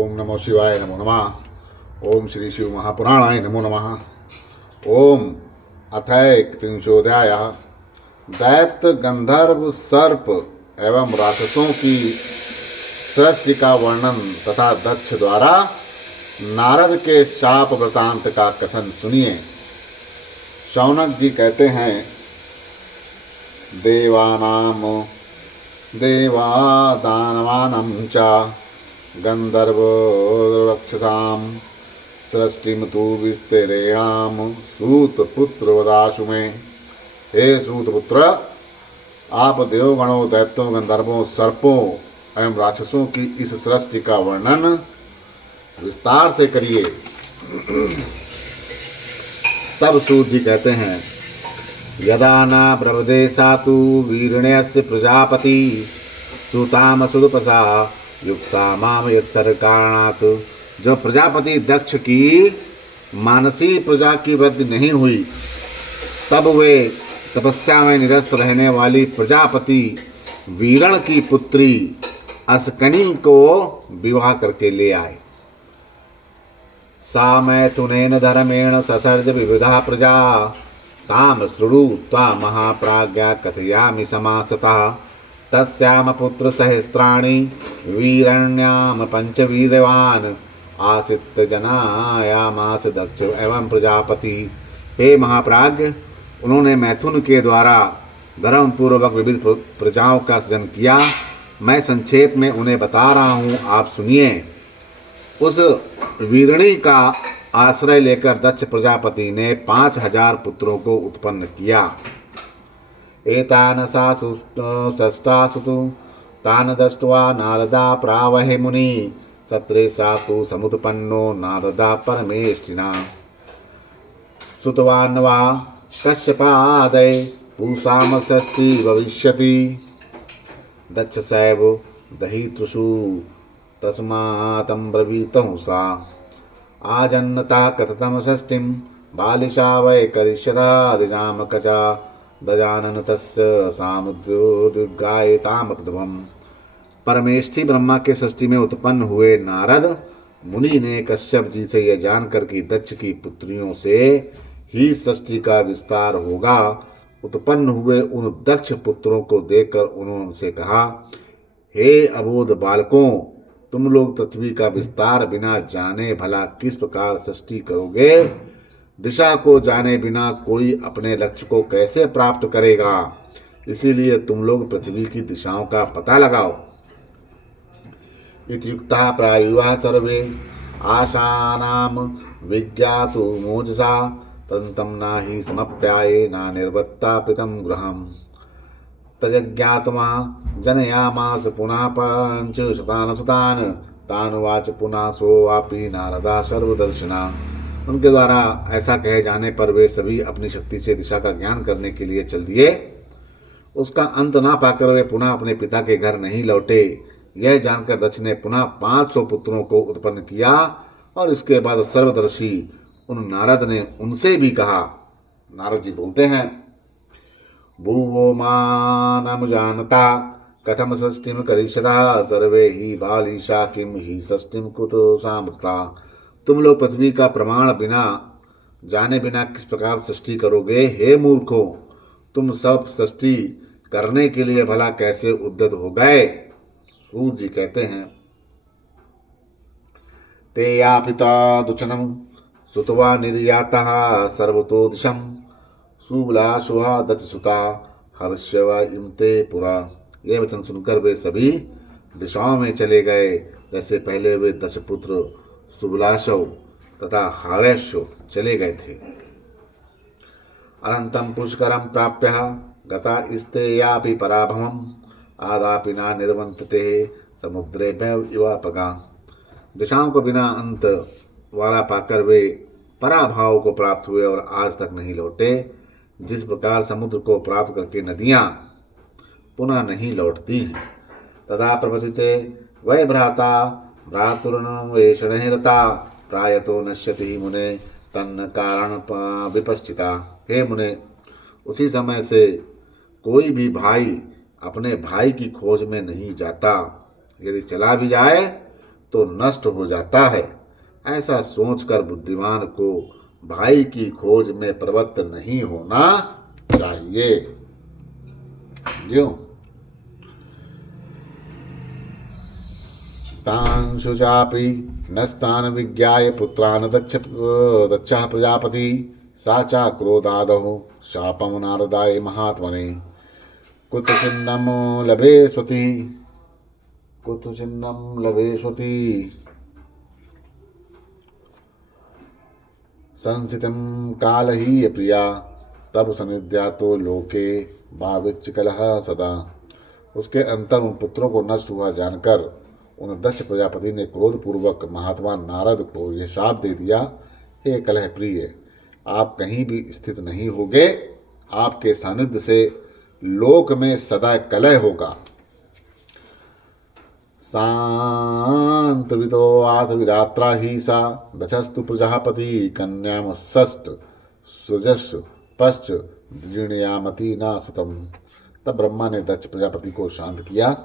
ओम नमो शिवाय नमो नमः। ओम श्री शिव महापुराणाय नमो नमः। ओम अथैकत्रिंशोऽध्यायः। दैत्य गंधर्व सर्प एवं राक्षसों की सृष्टि का वर्णन तथा दक्ष द्वारा नारद के शाप वृतांत का कथन सुनिए। शौनक जी कहते हैं, देवानाम देवादानवानं च गंधर्वो रक्षसां सृष्टिं तु विस्तरेणां सूतपुत्र वदाशु में। हे सूतपुत्र, आप देवगणों, दैत्यों, गंधर्वों, सर्पों एवं राक्षसों की इस सृष्टि का वर्णन विस्तार से करिए। तब सूत जी कहते हैं, यदा न ब्रवदे सातु वीरण्यस्य प्रजापति सुताम सुदपसा युक्ता माम यत्सर्कारणात्। जो प्रजापति दक्ष की मानसी प्रजा की वृद्धि नहीं हुई, तब वे तपस्या में निरस्त रहने वाली प्रजापति वीरण की पुत्री अस्कनी को विवाह करके ले आए। सा मैथुनेन धर्मेण ससर्ज विविधा प्रजा ताम शृणु त्वा महाप्राज्ञा कथयामि समासतः। तस्याम पुत्र सहस्राणि वीरण्याम पंचवीरवान आसित जनायामास दक्ष एवं प्रजापति। हे महाप्राज्ञ, उन्होंने मैथुन के द्वारा धर्मपूर्वक विविध प्रजाओं का सृजन किया। मैं संक्षेप में उन्हें बता रहा हूँ, आप सुनिए। उस वीरणी का आश्रय लेकर दक्ष प्रजापति ने 5000 पुत्रों को उत्पन्न किया। एतान षष्ठासु तान दष्ट्वा नारदा प्रावहे मुनि सत्रे सातु समुत्पन्नो नारदा परमेष्ठिना सुतवान्वा कश्यपादय पूषाम षष्ठी भविष्यति। दक्ष सैव दहितृषु तस्मातं ब्रवीतहुं सा आजन्नता कथतम षष्ठीं बालिशा वै करिष्यता दिजाम कचा दजानन तस्य सामुद्गायतामप्रथमम्। परमेष्ठी ब्रह्मा के षष्ठी में उत्पन्न हुए नारद मुनि ने कश्यप जी से यह जानकर कि दक्ष की पुत्रियों से ही सृष्टि का विस्तार होगा, उत्पन्न हुए उन दक्ष पुत्रों को देखकर उन्होंने उनसे कहा, हे अबोध बालकों, तुम लोग पृथ्वी का विस्तार बिना जाने भला किस प्रकार सृष्टि करोगे? दिशा को जाने बिना कोई अपने लक्ष्य को कैसे प्राप्त करेगा? इसीलिए तुम लोग पृथ्वी की दिशाओं का पता लगाओ। इत्युक्ता प्रायुः सर्वे आशानाम विज्ञातु मोजसा तन्तं नाहि समप्याये ना निर्वत्ता पितं गृहम्। तजज्ञात्मा जनयामास पुनः पंचशतान् सुतान् तानुवाच पुनः सोवापि नारदा सर्वदर्शिना। उनके द्वारा ऐसा कहे जाने पर वे सभी अपनी शक्ति से दिशा का ज्ञान करने के लिए चल दिए। उसका अंत ना पाकर वे पुनः अपने पिता के घर नहीं लौटे। यह जानकर दक्ष ने पुनः 500 पुत्रों को उत्पन्न किया और इसके बाद सर्वदर्शी उन नारद ने उनसे भी कहा। नारद जी बोलते हैं, भूवो मानम जानता कथम षष्ठीम करिष्यता सर्वे ही बालिशा किम ही षष्ठीम कुतो सामृता। तुम लोग पृथ्वी का प्रमाण बिना जाने बिना किस प्रकार सृष्टि करोगे? हे मूर्खों, तुम सब सृष्टि करने के लिए भला कैसे उद्यत हो गए? सूत जी कहते हैं, ते या पिता दुचनम सुतवा निर्यातः सर्वतो दिशम सुबला शुभा दत्सुता हर्षवा इमते पुरा। ये वचन सुनकर वे सभी दिशाओं में चले गए, जैसे पहले वे दशपुत्र सुबलाशव तथा हर्षो चले गए थे। अनंतम पुष्करम प्राप्य गता इस्ते यापि पराभवम आदापि ना निर्वंतते समुद्रे में इवापगा। दिशाओं को बिना अंत वाला पाकर वे पराभाव को प्राप्त हुए और आज तक नहीं लौटे। जिस प्रकार समुद्र को प्राप्त करके नदियाँ पुनः नहीं लौटती। तदा प्रपतिते वै भ्राता भ्रातुर्न्वेषणे रता प्रायतो नश्यति मुने तन्न कारण विपश्चिता। हे मुने, उसी समय से कोई भी भाई अपने भाई की खोज में नहीं जाता। यदि चला भी जाए तो नष्ट हो जाता है। ऐसा सोचकर बुद्धिमान को भाई की खोज में प्रवृत्त नहीं होना चाहिए। क्यों? तांशु चापि नष्टान विज्ञाय पुत्रान दक्षः प्रजापति सा चा क्रोधादहो शापम नारदाय महात्मने कुतचिन्नम लभेष्वति कुतचिन्नम लभेष्वति संसितं काल ही प्रिया तब सनिध्या तो लोके भाविच कलह सदा। उसके अंतर उन पुत्रों को नष्ट हुआ जानकर उन दक्ष प्रजापति ने क्रोधपूर्वक महात्मा नारद को यह शाप दे दिया, हे कलह प्रिय, आप कहीं भी स्थित नहीं होगे, आपके सानिध्य से लोक में सदा कलह होगा। शांतवितो आथ विधात्रा ही सा दशस्तु प्रजापति कन्याम षष्ठ सुजस् पश्च दृढ़यामति ना सतम। तब ब्रह्मा ने दक्ष प्रजापति को शांत किया।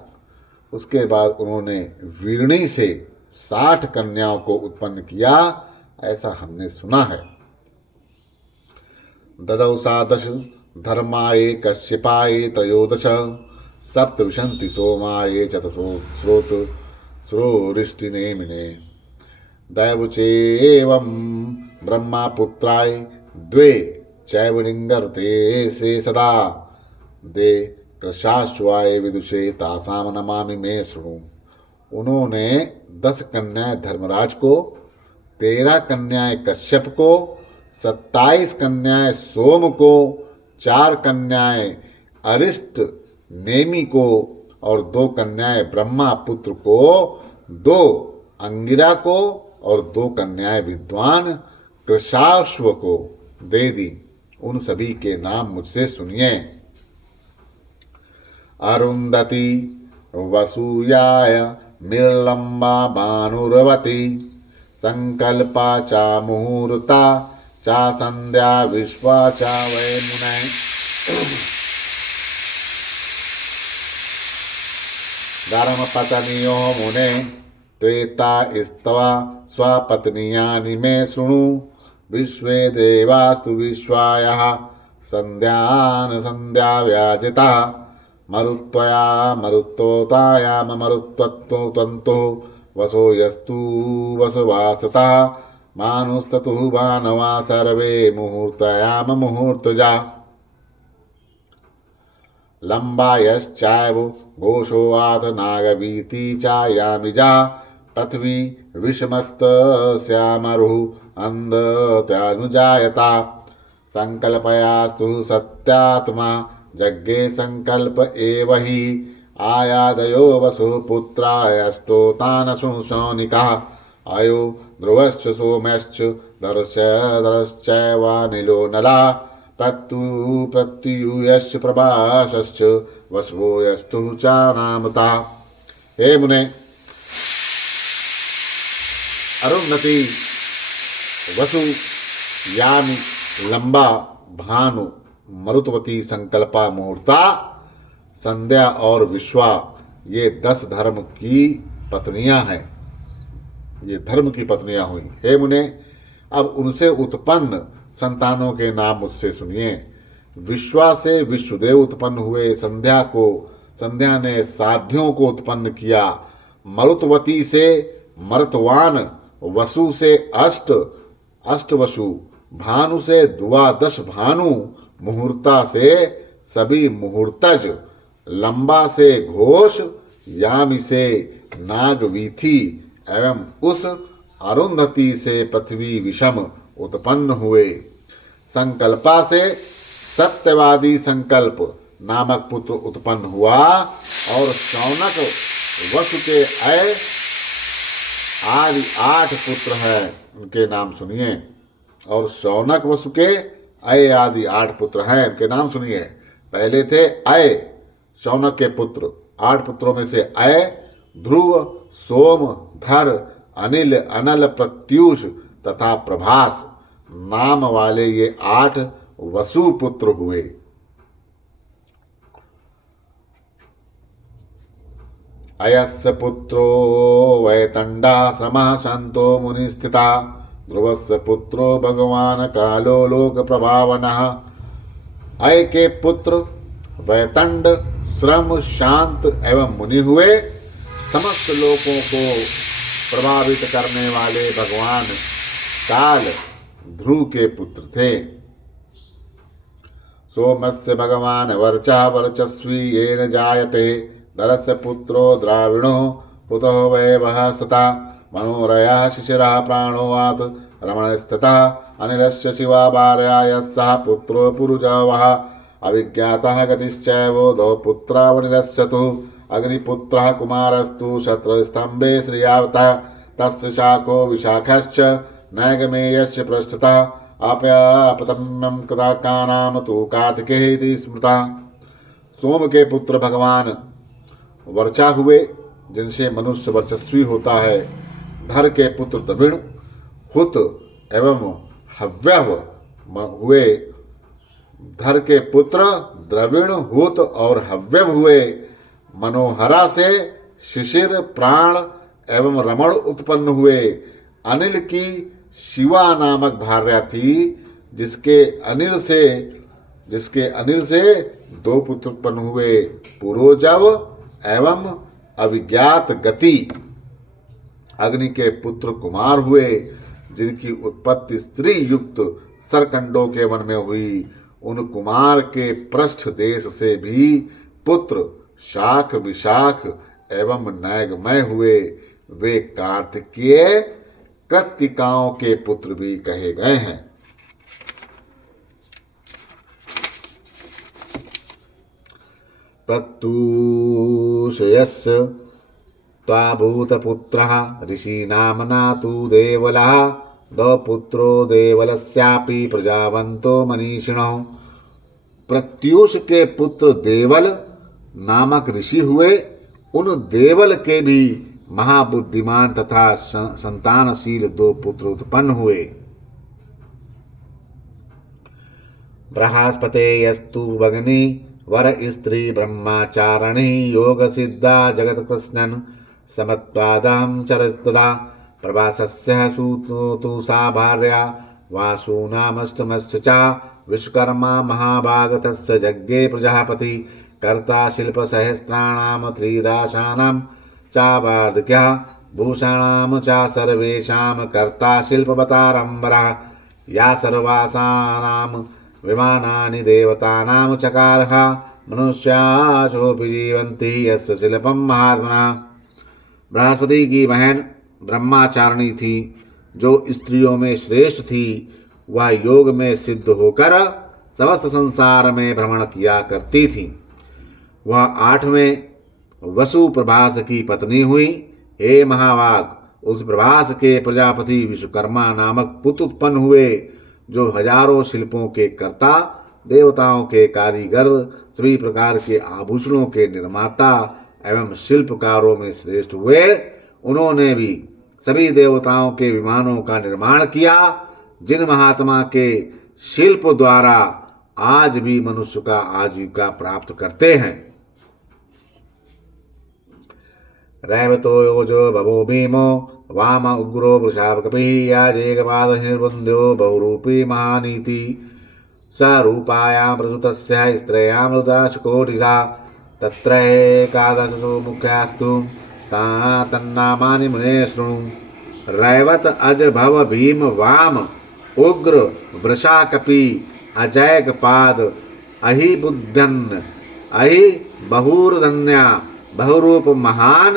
उसके बाद उन्होंने वीरणी से 60 कन्याओं को उत्पन्न किया, ऐसा हमने सुना है। ददौ सा दश धर्माये कश्यपाये त्रयोदश सप्त विशन्ति सोमाये चतसो स्रोत स्रोरिष्टिनेमिने दैवचेवं ब्रह्मा पुत्राय द्वे चैव लिंगर्ते से सदा दे कृशाश्वाय विदुषे तासाम नमामि मे शृणु। उन्होंने 10 कन्याएं धर्मराज को, 13 कन्याएं कश्यप को, 27 कन्याएं सोम को, 4 कन्याएं अरिष्ट नेमि को और 2 कन्याएं ब्रह्मा पुत्र को, 2 अंगिरा को और 2 कन्याएं विद्वान कृशाश्व को दे दी। उन सभी के नाम मुझसे सुनिए। अरुंधति वसूयाय मिर्लंबा भानुरवती संकल्पा चा मुहूर्ता चा संध्या विश्वा चा वै मुने धर्मपत्न्यो मुने त्वेता स्तवा स्वपत्न्यानि मे शृणु विश्वे देवास्तु विश्वायः संध्यान संध्या व्याजिता मरुत्वया मरुत्वोतायाम मरुत्वत्वन्तु वसो यस्तु वसुवासता मानुस्ततु मानवा सर्वे मुहूर्तयाम मुहूर्तजा लंबायश्चायव घोषोऽथ नागवीति चायामिजा पृथ्वी विषमस्तस्यामरुः अन्धत्यानुजायता संकल्पयास्तु सत्यात्मा जज्ञे संकल्प एव हि आयादयो वसुपुत्रायष्टो तान् शृणुशौनिकः अयो ध्रुवश्च सोमश्च दरश्चैवानिलो नला प्रत्युयश्च प्रभासश्च वसवो यष्टु चानामता। हे मुने, अरुंधति वसु यामी लंबा भानु मरुतवती संकल्पा मुहूर्ता संध्या और विश्वा ये 10 धर्म की पत्नियां हैं। ये धर्म की पत्नियां हुई। हे मुने, अब उनसे उत्पन्न संतानों के नाम मुझसे सुनिए। विश्वा से विश्वदेव उत्पन्न हुए। संध्या ने साध्यों को उत्पन्न किया। मरुतवती से मरुतवान, वसु से अष्टवसु, भानु से द्वादश भानु, मुहूर्ता से सभी मुहूर्तज, लंबा से घोष, यामी से नागवीथी एवं उस अरुंधति से पृथ्वी विषम उत्पन्न हुए। संकल्पा से सत्यवादी संकल्प नामक पुत्र उत्पन्न हुआ और शौनक वसु के आदि 8 पुत्र हैं, उनके नाम सुनिए। और शौनक वसु के आदि 8 पुत्र हैं, उनके नाम सुनिए। पहले थे शौनक के पुत्र। 8 पुत्रों में से ध्रुव, सोम, धर, अनिल, अनल, प्रत्यूष तथा प्रभास नाम वाले ये 8 वसु पुत्र हुए। अयस्य पुत्रो वैतण्डाश्रमः सन्तो मुनिस्थिता ध्रुवस्य पुत्रो भगवान कालो लोक प्रभावनः। अय के पुत्र वैतंड श्रम शांत एवं मुनि हुए, समस्त लोकों को प्रभावित करने वाले भगवान काल ध्रुव के पुत्र थे। सोमस्य भगवान वर्चा वर्चस्वी येन जायते दरस्य पुत्रो द्राविणो पुतो वै वह सता मनोरयः शिशिरः प्राणोवात रमणस्ततः अनिलस्य शिवा भार्या यस्सः पुत्रो पुरुजवः अविज्ञातः गतिश्चैवो द्वौ पुत्रा वनिलस्य तु अग्निपुत्रः कुमारस्तु शत्रस्तंभे श्रियावतः तस्य शाखो विशाखश्च नैगमेयश्च पृष्ठतः आप्यापतम्यं कदा नाम तु कार्तिकेय इति स्मृता। सोम के पुत्र भगवान वर्चा हुए, जिनसे मनुष्य वर्चस्वी होता है। धर के पुत्र द्रविण, हुत एवं हव्यव हुए। धर के पुत्र द्रविण, हुत और हव्यव हुए। मनोहरा से शिशिर, प्राण एवं रमण उत्पन्न हुए। अनिल की शिवा नामक भार्या थी, जिसके अनिल से दो पुत्र उत्पन्न हुए, पुरोजव एवं अविज्ञात गति। अग्नि के पुत्र कुमार हुए, जिनकी उत्पत्ति स्त्री युक्त सरकंडों के वन में हुई। उन कुमार के पृष्ठ देश से भी पुत्र शाख, विशाख एवं नैगमय हुए। वे कार्तिकेय कृत्तिकाओं के पुत्र भी कहे गए हैं। प्रत्यूषयस्य त्वाभूतपुत्रः ऋषिनाम्ना तु देवलः द्वौ पुत्रो देवलस्यापि प्रजावन्तो मनीषिणो। प्रत्यूष के पुत्र देवल नामक ऋषि हुए। उन देवल के भी महाबुद्धिमान तथा संतानशील दो पुत्र उत्पन्न हुए। बृहस्पते यस्तु भगनी वर स्त्री ब्रह्माचारणी योग सिद्धा जगत कृष्णन समत्वादं चरस्तदा प्रभासस्य सूतु सा भार्या वासूनामष्टमस्य च विश्वकर्मा महाभागतस्य यज्ञे प्रजापति कर्ता शिल्पसहस्राणां त्रिदाशानां चावार्धक्यः भूषणां च सर्वेषां कर्ता शिल्पवतारम्बरः या सर्वासानां विमानानि देवतानां चकारः मनुष्याशोऽपि जीवन्ति यस्य शिल्पं महात्मना। बृहस्पति की बहन ब्रह्माचारिणी थी, जो स्त्रियों में श्रेष्ठ थी। वह योग में सिद्ध होकर समस्त संसार में भ्रमण किया करती थी। वह 8वें वसु प्रभास की पत्नी हुई। हे महाभाग, उस प्रभास के प्रजापति विश्वकर्मा नामक पुत्र उत्पन्न हुए, जो हजारों शिल्पों के कर्ता, देवताओं के कारीगर, सभी प्रकार के आभूषणों के निर्माता एवं शिल्पकारों में श्रेष्ठ हुए। उन्होंने भी सभी देवताओं के विमानों का निर्माण किया, जिन महात्मा के शिल्प द्वारा आज भी मनुष्य का आजीविका प्राप्त करते हैं। रैवतो योजो भवो भीमो वाम उग्रो वृषाकपिः याजेकपाद निर्बन्ध्यो बहुरूपी महानीति स रूपायां प्रसुतस्य स्त्रयां मृदाशकोटिसा तत्रैकादशो मुख्यास्तु तन्नामानि मुने शृणु। रैवत, अज, भव, भीम, वाम, उग्र, वृषाकपि, अजैकपाद, अहि बुद्धन, अहि बहुरधन्या, बहुरूप महान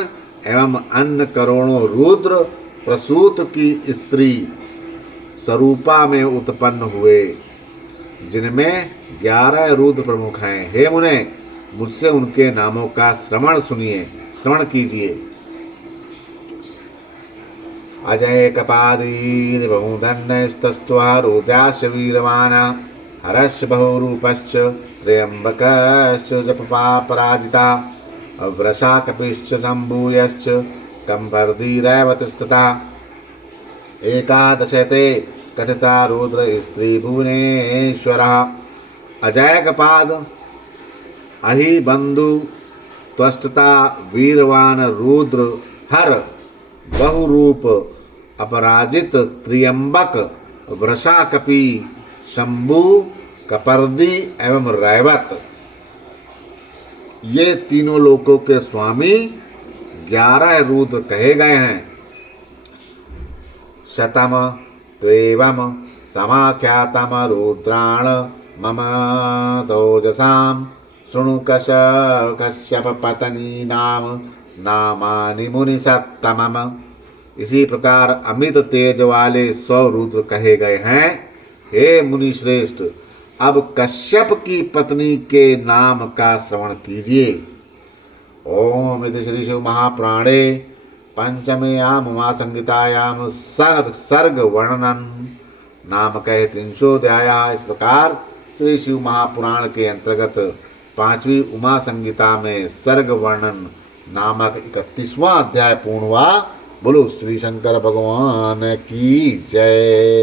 एवं अन्य करोड़ों रुद्र प्रसूत की स्त्री स्वरूपा में उत्पन्न हुए, जिनमें 11 रुद्र प्रमुख हैं। हे मुने, मुझसे उनके नामों का श्रवण कीजिए। अजय कपादीर बहुधन्यस्तस्त्वा रुद्राश्च वीरवाना हरश्च बहुरूपश्च त्र्यम्बकश्च जपपापराजिता वृषाकपिश्च शम्भूयश्च कंपर्दीरैवतस्तथा एकादशते कथिता रुद्र स्त्री भुवनेश्वरः। अजैकपाद, अहि बंधु, त्वष्टता वीरवान रुद्र हर बहुरूप अपराजित त्र्यंबक वृषा कपि शंभु कपर्दी एवं रैवत, ये तीनों लोकों के स्वामी 11 रुद्र कहे गए हैं। शतम त्वेवम समाख्यातम रुद्राण मम दोजसाम शृणु कश्यप पत्नी नाम नामानि मुनि सत्तमम। इसी प्रकार अमित तेज वाले 100 रुद्र कहे गए हैं। हे मुनि श्रेष्ठ, अब कश्यप की पत्नी के नाम का श्रवण कीजिए। ओम इति श्री शिव महापुराणे पंचमेयाम उमा संहितायाम सर्ग वर्णन नामक 300 इस प्रकार श्री शिव महापुराण के अंतर्गत 5वीं उमा संहिता में सर्ग वर्णन नामक 31वां अध्याय पूर्ण हुआ। बोलो श्री शंकर भगवान की जय।